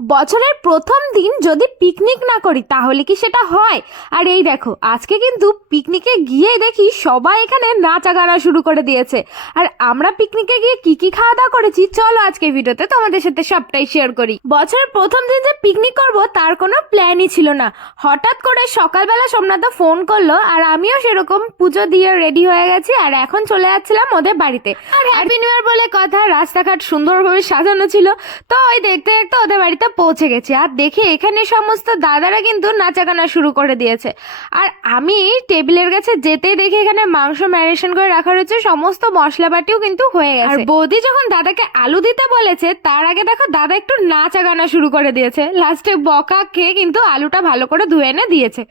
বছরের প্রথম দিন যদি পিকনিক না করি, তাহলে কি সেটা হয়? আর এই দেখো, আজকে কিন্তু পিকনিকে গিয়ে দেখি সবাই এখানে নাচা গানা শুরু করে দিয়েছে। আর আমরা পিকনিকে গিয়ে কি কি খাওয়া দাওয়া করেছি, চলো আজকে ভিডিওতে তোমাদের সাথে সবটাই শেয়ার করি। বছরের প্রথম দিন যে পিকনিক করব, তার কোনো প্ল্যানই ছিল না। হঠাৎ করে সকালবেলা সোমনাথ ফোন করল, আর আমিও সেরকম পুজো দিয়ে রেডি হয়ে গেছি, আর এখন চলে যাচ্ছিলাম ওদের বাড়িতে। আর হ্যাপি নিউ ইয়ার বলে কথা, রাস্তাঘাট সুন্দরভাবে সাজানো ছিল। তো ওই দেখতে দেখতে ওদের বাড়িতে পৌঁছে গেছি। আর দেখি এখানে সমস্ত দাদারা কিন্তু নাচাগানা শুরু করে দিয়েছে। আর আমি টেবিলের কাছে যেতেই দেখি এখানে মাংস ম্যারিনেশন করে রাখা রয়েছে। সমস্ত মশলাপাটিও কিন্তু হয়ে গেছে। আর বৌদি যখন দাদাকে আলু দিতে বলেছে, তার আগে দেখো দাদা একটু নাচা গানা শুরু করে দিয়েছে। লাস্টে বকা খেয়ে কিন্তু আলুটা ভালো করে ধুয়ে এনে দিয়েছে।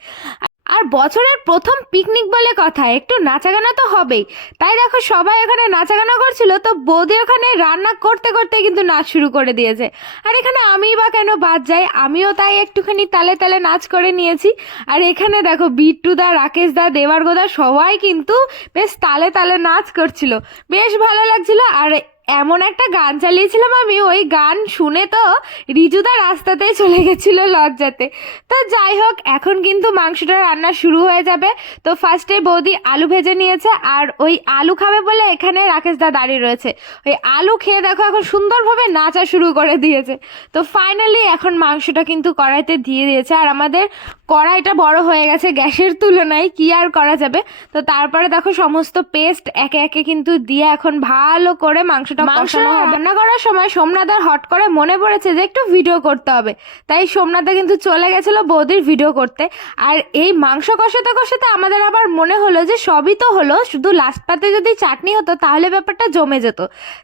আর বছরের প্রথম পিকনিক বলে কথা, একটু নাচাগানা তো হবেই। তাই দেখো, সবাই ওখানে নাচাগানা করছিল, তো বৌদি ওখানে রান্না করতে করতে কিন্তু নাচ শুরু করে দিয়েছে। আর এখানে আমি বা কেন বাদ যাই? আমিও তাই একটুখানি তালে তালে নাচ করে নিয়েছি। আর এখানে দেখো, বিট্টু দা, রাকেশ দা দেবার্গদা সবাই কিন্তু বেশ তালে তালে নাচ করছিল। বেশ ভালো লাগছিল। আর এমন একটা গান চালিয়েছিলাম আমি, ওই গান শুনে তো রিজুদা রাস্তাতেই চলে গেছিল লজ্জাতে। তো যাই হোক, এখন কিন্তু মাংসটা রান্না শুরু হয়ে যাবে। তো ফার্স্টে বৌদি আলু ভেজে নিয়েছে আর ওই আলু খাবে বলে এখানে রাকেশ দা দাঁড়িয়ে রয়েছে। ওই আলু খেয়ে দেখো এখন সুন্দরভাবে নাচা শুরু করে দিয়েছে। তো ফাইনালি এখন মাংসটা কিন্তু কড়াইতে দিয়ে দিয়েছে। আর আমাদের কড়াইটা বড় হয়ে গেছে গ্যাসের তুলনায়, কি আর করা যাবে? তো তারপরে দেখো সমস্ত পেস্ট একে একে কিন্তু দিয়ে এখন ভালো করে মাংসটা কষানো হবে রান্না করার সময় সোমনাথের হট করে মনে পড়েছে যে একটু ভিডিও করতে হবে। তাই সোমনাথা কিন্তু চলে গেছিল বৌদির ভিডিও করতে। আর এই মাংস কষাতে কষাতে আমাদের আবার মনে হলো যে সবই তো হলো শুধু লাস্ট পাতে যদি চাটনি হতো তাহলে ব্যাপারটা জমে যেত।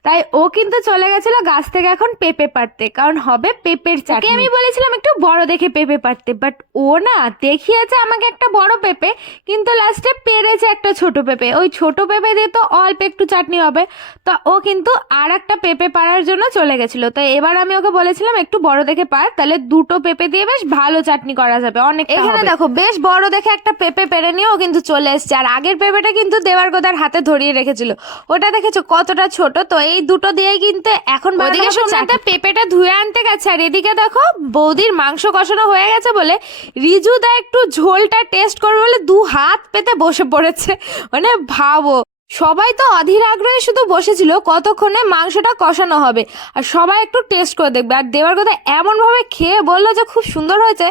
তাই ও কিন্তু চলে গেছিল গাছ থেকে এখন পেঁপে পাড়তে কারণ হবে পেঁপের চাটনি। আমি বলেছিলাম একটু বড় দেখে পেঁপে পাড়তে বাট ও না দেখিয়েছে আমাকে একটা বড় পেঁপে কিন্তু লাস্টে পেরেছে একটা ছোট পেঁপে। ওই ছোট পেঁপে দিয়ে তো অল্প একটু চাটনি হবে। তো ও কিন্তু আর একটা পেঁপে পাড়ার জন্য চলে গেছিল। তো এবার আমি ওকে বলেছিলাম একটু বড় দেখে পার তাহলে দুটো পেঁপে দিয়ে বেশ ভালো চাটনি করা যাবে। অনেক এখানে দেখো বেশ বড় দেখে একটা পেঁপে পেরে নিয়ে ও কিন্তু চলে এসছে। আর আগের পেঁপেটা কিন্তু দেওয়ার গোদার হাতে ধরিয়ে রেখেছিল। ওটা দেখেছ কতটা ছোট? তো এই দুটো দিয়েই কিন্তু এখন ওদিকে সোনাতে পেঁপেটা ধুয়ে আনতে গেছে আর এদিকে দেখো বৌদির মাংস কষানো হয়ে গেছে বলে রিজু দা একটু ঝোলটা টেস্ট করবে বলে দু হাত পেতে বসে পড়েছে। মানে ভাবো। সবাই তো অধীর আগ্রহে শুধু বসেছিল কতক্ষণে মাংসটা কষানো হবে। আর সবাই একটু টেস্ট করে দেখবে। আর দেওয়ার কথা এমনভাবে খেয়ে বলল যে খুব সুন্দর হয়েছে।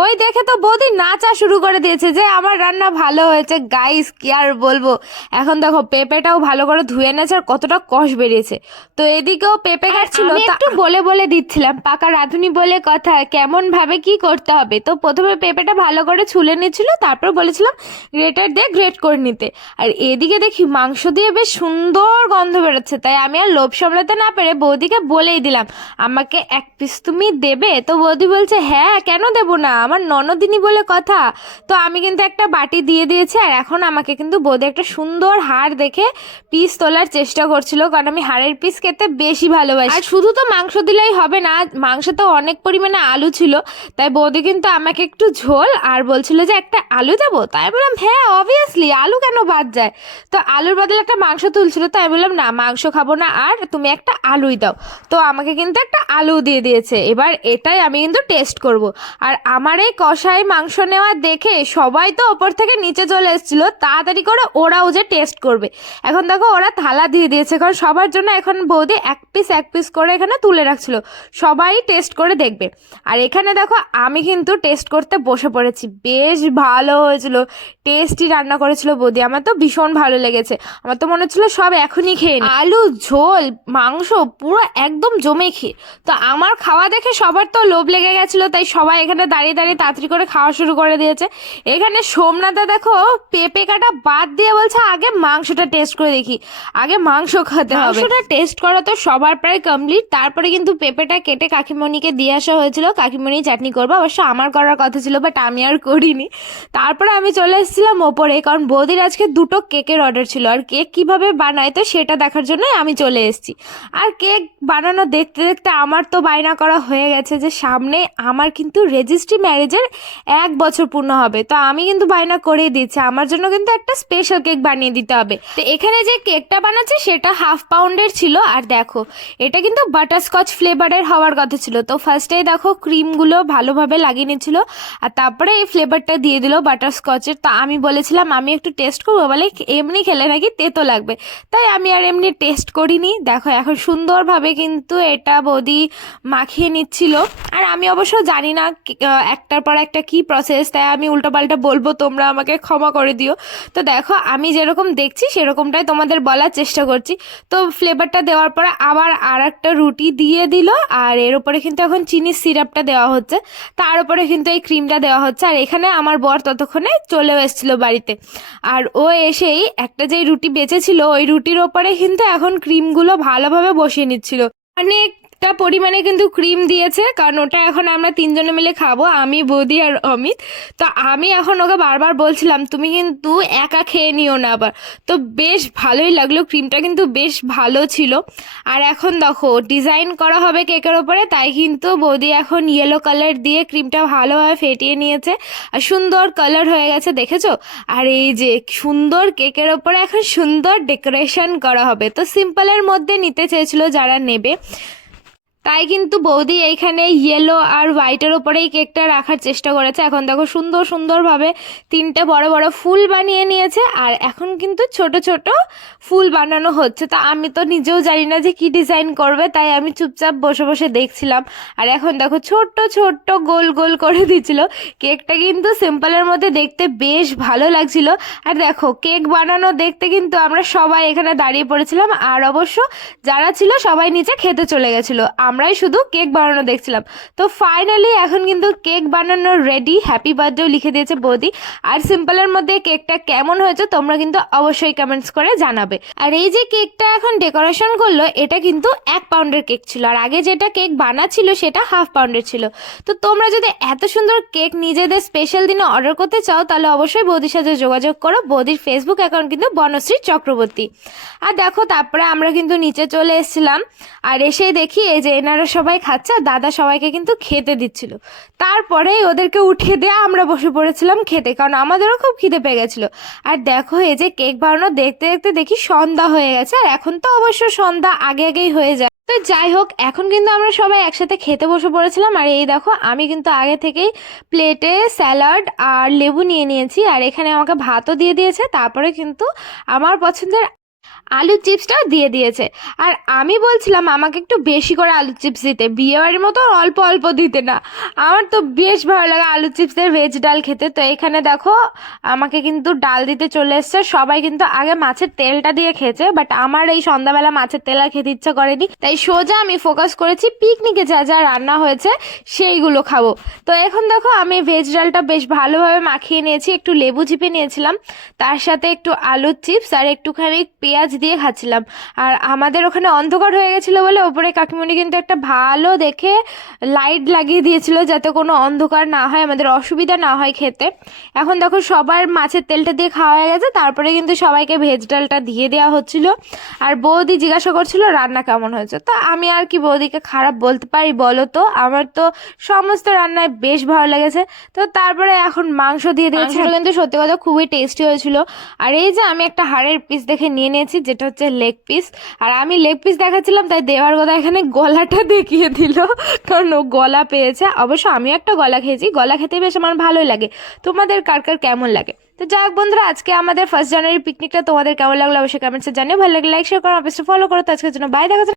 ওই দেখে তো বৌদি নাচা শুরু করে দিয়েছে যে আমার রান্না ভালো হয়েছে। গাইস কি আর বলব? এখন দেখো পেঁপেটাও ভালো করে ধুয়ে এনেছে আর কতটা কষ বেরিয়েছে। তো এদিকেও পেঁপে কাটছিল একটু বলে বলে দিচ্ছিলাম পাকা রাঁধুনি বলে কথা কেমন ভাবে কি করতে হবে? তো প্রথমে পেঁপেটা ভালো করে ছুলে নিচ্ছিল তারপর বলেছিলাম গ্রেটার দিয়ে গ্রেট করে নিতে। আর এদিকে দেখি মাংস দিয়ে বেশ সুন্দর গন্ধ বেরোচ্ছে, তাই আমি আর লোভ সামলাতে না পেরে বৌদিকে বলেই দিলাম, আমাকে এক পিস তুমি দেবে? তো বৌদি বলছে হ্যাঁ কেন দেবো না? আমার ননদিনী বলে কথা। তো আমি কিন্তু একটা বাটি দিয়ে দিয়েছি, আর এখন আমাকে কিন্তু বৌদি একটা সুন্দর হাড় দেখে পিস তোলার চেষ্টা করছিল, কারণ আমি হাড়ের পিস খেতে বেশি ভালোবাসি। আর শুধু তো মাংস দিলেই হবে না, মাংস তো অনেক পরিমাণে আলু ছিল, তাই বৌদি কিন্তু আমাকে একটু ঝোল আর বলছিল যে একটা আলু দেবো। তাই বললাম হ্যাঁ অবভিয়াসলি আলু কেন বাদ যায়? তো আলুর বদলে একটা মাংস তুলছিল, তাই বললাম, না, মাংস খাব না, আর তুমি একটা আলুই দাও। তো আমাকে কিন্তু একটা আলু দিয়ে দিয়েছে। এবার এটাই আমি কিন্তু টেস্ট করব। আর আমার এই কষাই মাংস নেওয়া দেখে সবাই তো ওপর থেকে নিচে চলে এসেছিল, তাড়াতাড়ি করে ওরাও যে টেস্ট করবে। এখন দেখো, ওরা থালা দিয়ে দিয়েছে, কারণ সবার জন্য এখন বৌদি এক পিস এক পিস করে এখানে তুলে রাখছিল। সবাই টেস্ট করে দেখবে। আর এখানে দেখো, আমি কিন্তু টেস্ট করতে বসে পড়েছি। বেশ ভালো হয়েছিল। টেস্টি রান্না করেছিল বৌদি। আমার তো ভীষণ ভালো লেগেছে। আমার তো মনে হচ্ছিল সব এখনই খেয়ে। আলু, ঝোল, মাংস পুরো একদম জমে খেয়ে। তো আমার খাওয়া দেখে সবার তো লোভ লেগে গেছিল, তাই সবাই এখানে দাঁড়িয়ে দাঁড়িয়ে তাড়াতাড়ি করে খাওয়া শুরু করে দিয়েছে। এখানে সোমনাথা দেখো পেঁপে কাটা বাদ দিয়ে বলছে, আগে মাংসটা টেস্ট করে দেখি। আগে মাংস খেতে হবে। মাংসটা টেস্ট করা তো সবার প্রায় কমপ্লিট তারপরে কিন্তু পেঁপেটা কেটে কাকিমণিকে দিয়ে আসা হয়েছিল। কাকিমণি চাটনি করব, অবশ্য আমার করার কথা ছিল বাট আমি আর করিনি। তারপরে আমি চলে এসেছিলাম ওপরে, কারণ বৌদির আজকে দুটো কেকের অর্ডার ছিল। ছিল আর কেক কীভাবে বানায়, তো সেটা দেখার জন্য আমি চলে এসেছি। আর কেক বানানো দেখতে দেখতে আমার তো বায়না করা হয়ে গেছে যে সামনে আমার কিন্তু রেজিস্ট্রি ম্যারেজের এক বছর পূর্ণ হবে। তো আমি কিন্তু বায়না করে দিচ্ছি, আমার জন্য কিন্তু একটা স্পেশাল কেক বানিয়ে দিতে হবে। তো এখানে যে কেকটা বানাচ্ছে সেটা হাফ পাউন্ডের ছিল। আর দেখো, এটা কিন্তু বাটারস্কচ ফ্লেভারের হওয়ার কথা ছিল। তো ফার্স্টেই দেখো ক্রিমগুলো ভালোভাবে লাগিয়ে নিচ্ছিল। আর তারপরে এই ফ্লেভারটা দিয়ে দিল বাটারস্কচের তো আমি বলেছিলাম, আমি একটু টেস্ট করব। বলে, এমনি খেলে নাকি তেতো লাগবে। তাই আমি আর এমনি টেস্ট করিনি। দেখো, এখন সুন্দরভাবে কিন্তু এটা বৌদি মাখিয়ে নিচ্ছিল। আর আমি অবশ্য জানি না একটার পর একটা কি প্রসেস তাই আমি উল্টোপাল্টা বলব, তোমরা আমাকে ক্ষমা করে দিও। তো দেখো, আমি যেরকম দেখছি, সেরকমটাই তোমাদের বলার চেষ্টা করছি। তো ফ্লেভারটা দেওয়ার পরে আবার আর একটা রুটি দিয়ে দিল, আর এর উপরে কিন্তু এখন চিনির সিরাপটা দেওয়া হচ্ছে। তার উপরে কিন্তু এই ক্রিমটা দেওয়া হচ্ছে। আর এখানে আমার বর ততক্ষণে চলেও এসেছিল বাড়িতে। আর ও এসেই একটা যেই রুটি বেঁচেছিল ওই রুটির ওপরে কিন্তু এখন ক্রিমগুলো ভালোভাবে বসিয়ে নিচ্ছিল। অনেকটা পরিমাণে কিন্তু ক্রিম দিয়েছে, কারণ ওটা এখন আমরা তিনজনে মিলে খাব, আমি, বৌদি আর অমিত। তো আমি এখন ওকে বারবার বলছিলাম, তুমি কিন্তু একা খেয়ে নিও না আবার। তো বেশ ভালোই লাগল, ক্রিমটা কিন্তু বেশ ভালো ছিল। আর এখন দেখো, ডিজাইন করা হবে কেকের ওপরে, তাই কিন্তু বৌদি এখন ইয়েলো কালার দিয়ে ক্রিমটা ভালোভাবে ফেটিয়ে নিয়েছে। আর সুন্দর কালার হয়ে গেছে, দেখেছ? আর এই যে সুন্দর কেকের ওপরে এখন সুন্দর ডেকোরেশন করা হবে। তো সিম্পলের মধ্যে নিতে চেয়েছিল যারা নেবে। তাই কিন্তু বৌদি এইখানে ইয়েলো আর হোয়াইটের ওপরেই কেকটা রাখার চেষ্টা করেছে। এখন দেখো সুন্দর সুন্দরভাবে তিনটে বড় বড় ফুল বানিয়ে নিয়েছে আর এখন কিন্তু ছোট ছোট ফুল বানানো হচ্ছে। তো আমি তো নিজেও জানি না যে কি ডিজাইন করবে, তাই আমি চুপচাপ বসে বসে দেখছিলাম। আর এখন দেখো ছোট্ট ছোট্ট গোল গোল করে দিচ্ছিল। কেকটা কিন্তু সিম্পলের মধ্যে দেখতে বেশ ভালো লাগছিল। আর দেখো কেক বানানো দেখতে কিন্তু আমরা সবাই এখানে দাঁড়িয়ে পড়েছিলাম। আর অবশ্য যারা ছিল সবাই নিচে খেতে চলে গেছিল। আমরাই শুধু কেক বানানো দেখছিলাম। তো ফাইনালি এখন কিন্তু কেক বানানো রেডি হ্যাপি বার্থডেও লিখে দিয়েছে বৌদি। আর সিম্পলের মধ্যে কেকটা কেমন হয়েছে তোমরা কিন্তু অবশ্যই কমেন্টস করে জানাবে। আর এই যে কেকটা এখন ডেকোরেশন করল, এটা কিন্তু এক পাউন্ডের কেক ছিল। আর আগে যেটা কেক বানাচ্ছিল, সেটা হাফ পাউন্ডের ছিল। তো তোমরা যদি এত সুন্দর কেক নিজেদের স্পেশাল দিনে অর্ডার করতে চাও, তাহলে অবশ্যই বৌদির সাথে যোগাযোগ করো। বৌদির ফেসবুক অ্যাকাউন্ট কিন্তু বনশ্রী চক্রবর্তী। আর দেখো, তারপরে আমরা কিন্তু নিচে চলে এসেছিলাম। আর এসে দেখি এই যে এনারা সবাই খাচ্ছে আর দাদা সবাইকে কিন্তু খেতে দিচ্ছিল। তারপরেই ওদেরকে উঠিয়ে দিয়ে আমরা বসে পড়েছিলাম খেতে, কারণ আমাদেরও খুব খিদে পেয়ে গেছিল। আর দেখো, এই যে কেক বানানো দেখতে দেখতে দেখি সন্ধ্যা হয়ে গেছে আর এখন তো অবশ্য সন্ধ্যা আগে আগেই হয়ে যায়। তো যাই হোক, এখন কিন্তু আমরা সবাই একসাথে খেতে বসে পড়েছিলাম আর এই দেখো, আমি কিন্তু আগে থেকেই প্লেটে স্যালাড আর লেবু নিয়ে নিয়েছি আর এখানে আমাকে ভাতও দিয়ে দিয়েছে, তারপরে কিন্তু আমার পছন্দের আলুর চিপসটাও দিয়ে দিয়েছে। আর আমি বলছিলাম, আমাকে একটু বেশি করে আলুর চিপস দিতে। বিয়েবাড়ির মতো অল্প অল্প দিতে না। আমার তো বেশ ভালো লাগে আলুর চিপসের ভেজ ডাল খেতে। তো এখানে দেখো, আমাকে কিন্তু ডাল দিতে চলে এসছে। সবাই কিন্তু আগে মাছের তেলটা দিয়ে খেয়েছে বাট আমার এই সন্ধ্যাবেলা মাছের তেল আর খেতে ইচ্ছা করেনি। তাই সোজা আমি ফোকাস করেছি পিকনিকে যা যা রান্না হয়েছে, সেইগুলো খাব। তো এখন দেখো, আমি ভেজ ডালটা বেশ ভালোভাবে মাখিয়ে নিয়েছি। একটু লেবু চিপে নিয়েছিলাম। তার সাথে একটু আলুর চিপস আর একটুখানি পেঁয়াজ দিয়ে খাচ্ছিলাম। আর আমাদের ওখানে অন্ধকার হয়ে গেছিল বলে ওপরে কাকিমণি কিন্তু একটা ভালো দেখে লাইট লাগিয়ে দিয়েছিল যাতে কোনো অন্ধকার না হয় আমাদের অসুবিধা না হয় খেতে। এখন দেখো সবার মাছের তেলটা দিয়ে খাওয়া হয়ে গেছে তারপরে কিন্তু সবাইকে ভেজ ডালটা দিয়ে দেওয়া হচ্ছিল। আর বৌদি জিজ্ঞাসা করছিল রান্না কেমন হয়েছে? তো আমি আর কি বৌদিকে খারাপ বলতে পারি বলো তো? আমার তো সমস্ত রান্নায় বেশ ভালো লেগেছে। তো তারপরে এখন মাংস দিয়ে দিয়েছিল কিন্তু সত্যি কথা খুবই টেস্টি হয়েছিল। আর এই যে আমি একটা হাড়ের পিস দেখে নিয়ে নিয়েছি যেটা হচ্ছে লেগ পিস আর আমি লেগ পিস দেখাচ্ছিলাম, তাই দেওয়ার কথা এখানে গলাটা দেখিয়ে দিল, কারণ ও গলা পেয়েছে। অবশ্য আমি একটা গলা খেয়েছি, গলা খেতে বেশ আমার ভালোই লাগে। তোমাদের কার কার কেমন লাগে? তো যাক বন্ধুরা, আজকে আমাদের ফার্স্ট জানুয়ারি পিকনিকটা তোমাদের কেমন লাগল অবশ্যই কমেন্টসে জানিও। ভালো লাগলে লাইক শেয়ার করো অবশ্যই ফলো করো। তো আজকের জন্য বাই দেখা